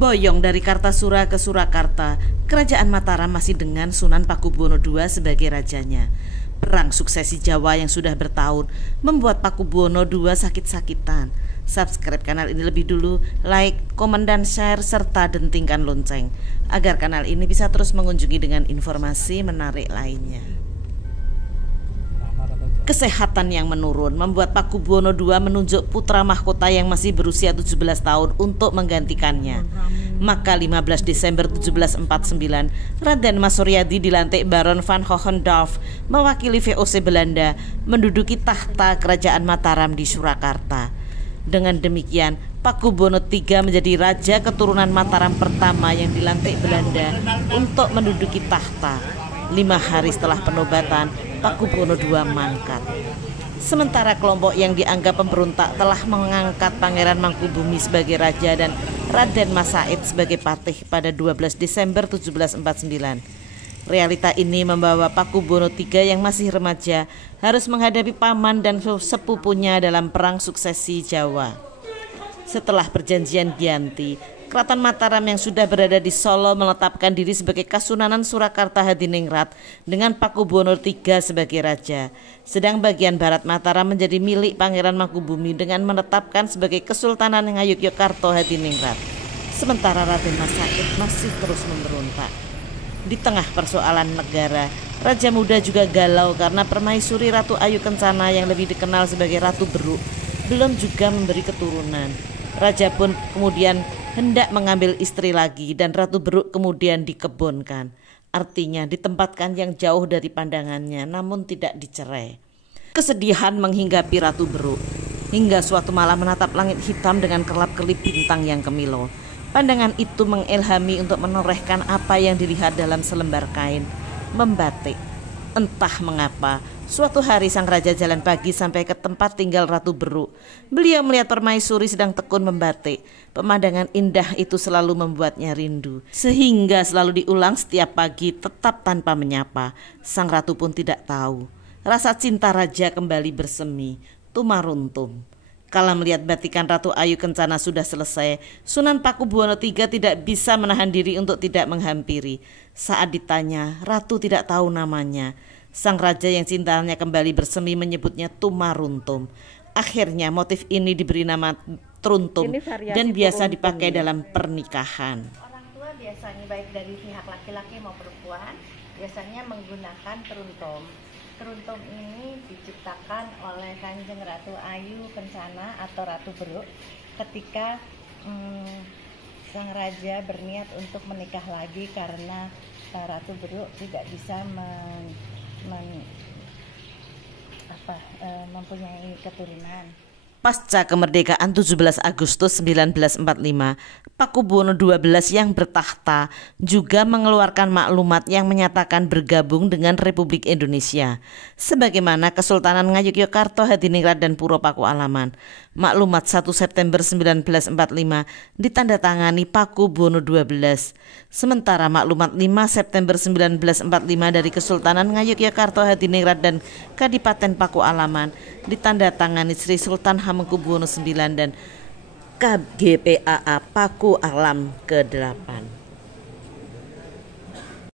Boyong dari Kartasura ke Surakarta, Kerajaan Mataram masih dengan Sunan Pakubuwono II sebagai rajanya. Perang suksesi Jawa yang sudah bertahun membuat Pakubuwono II sakit-sakitan. Subscribe kanal ini lebih dulu, like, komen, dan share, serta dentingkan lonceng agar kanal ini bisa terus mengunjungi dengan informasi menarik lainnya. Kesehatan yang menurun membuat Pakubuwono II menunjuk putra mahkota yang masih berusia 17 tahun untuk menggantikannya. Maka 15 Desember 1749, Raden Mas Suryadi dilantik Baron van Hohendorf mewakili VOC Belanda menduduki tahta Kerajaan Mataram di Surakarta. Dengan demikian, Pakubuwono III menjadi raja keturunan Mataram pertama yang dilantik Belanda untuk menduduki tahta. 5 hari setelah penobatan, Pakubuwono II mangkat. Sementara kelompok yang dianggap pemberontak telah mengangkat Pangeran Mangkubumi sebagai raja dan Raden Mas Said sebagai patih pada 12 Desember 1749. Realita ini membawa Pakubuwono III yang masih remaja harus menghadapi paman dan sepupunya dalam perang suksesi Jawa. Setelah perjanjian Giyanti, Keraton Mataram yang sudah berada di Solo menetapkan diri sebagai Kasunanan Surakarta Hadiningrat dengan Pakubuwono III sebagai raja. Sedang bagian barat Mataram menjadi milik Pangeran Mangkubumi dengan menetapkan sebagai Kesultanan Ngayogyakarta Hadiningrat. Sementara Raden Mas Said masih terus memberontak. Di tengah persoalan negara, Raja Muda juga galau karena permaisuri Ratu Ayu Kencana yang lebih dikenal sebagai Ratu Beruk belum juga memberi keturunan. Raja pun kemudian hendak mengambil istri lagi dan Ratu Beruk kemudian dikebunkan. Artinya ditempatkan yang jauh dari pandangannya namun tidak dicerai. Kesedihan menghinggapi Ratu Beruk hingga suatu malam menatap langit hitam dengan kelap-kelip bintang yang kemilau. Pandangan itu mengilhami untuk menorehkan apa yang dilihat dalam selembar kain, membatik. Entah mengapa, suatu hari sang raja jalan pagi sampai ke tempat tinggal Ratu Beruk. Beliau melihat permaisuri sedang tekun membatik. Pemandangan indah itu selalu membuatnya rindu. Sehingga selalu diulang setiap pagi tetap tanpa menyapa. Sang ratu pun tidak tahu. Rasa cinta raja kembali bersemi, tumaruntum. Kala melihat batikan Ratu Ayu Kencana sudah selesai, Sunan Pakubuwono III tidak bisa menahan diri untuk tidak menghampiri. Saat ditanya, Ratu tidak tahu namanya. Sang raja yang cintanya kembali bersemi menyebutnya Tumaruntum. Akhirnya motif ini diberi nama Truntum dan biasa dipakai dalam pernikahan. Orang tua biasanya baik dari pihak laki-laki maupun perempuan biasanya menggunakan Truntum. Truntum ini diciptakan oleh Kanjeng Ratu Ayu Kencana atau Ratu Beruk ketika sang raja berniat untuk menikah lagi karena Ratu Beruk tidak bisa mempunyai keturunan. Pasca kemerdekaan 17 Agustus 1945, Pakubuwono XII yang bertahta juga mengeluarkan maklumat yang menyatakan bergabung dengan Republik Indonesia, sebagaimana Kesultanan Ngayogyakarta Hadiningrat dan Puro Pakualaman. Maklumat 1 September 1945 ditandatangani Pakubuwono XII. Sementara maklumat 5 September 1945 dari Kesultanan Ngayogyakarta Hadiningrat dan Kadipaten Pakualaman ditandatangani Sri Sultan Hamengkubuwono IX dan KGPAA Paku Alam ke-8.